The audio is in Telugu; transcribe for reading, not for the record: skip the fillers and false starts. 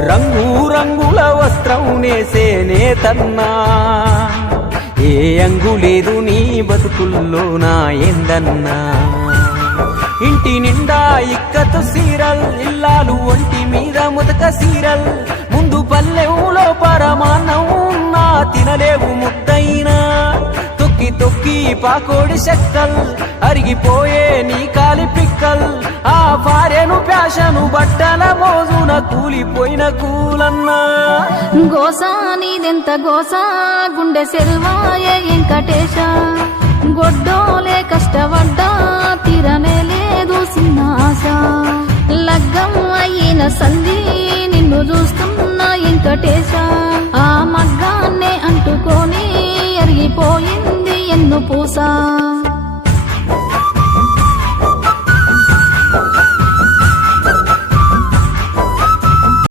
రంగు రంగుల వస్త్రం నేసే నేతన్నా ఏ అంగు లేదు నీ బతుకుల్లో నా ఏందన్నా ఇంటి నిండా ఇక్కతు సీరల్ ఇల్లాలు ఒంటి మీద ముతక సీరల్ ముందు పల్లెవులో పరమాన్నం నా తినలేవు ముద్దైనా తొక్కి తొక్కి పాకోడి చెక్కల్ అరిగిపోయే నీ కాలి పిక్కల్ ఆ భార్యను ప్యాషను బట్టల మోజున కూలిపోయిన కూలన్నా గోసా నీదెంత గోసా గుండె సెల్వాయే వెంకటేశ గొడ్డోలే కష్టపడ్డా తీరనే లేదు చిన్న ఆశ లగ్గం అయిన సంధి నిన్ను చూస్తున్నా వెంకటేశ ఆ మగ్గాన్నే అంటుకొని ఎరిగిపోయింది ఎన్ను పూస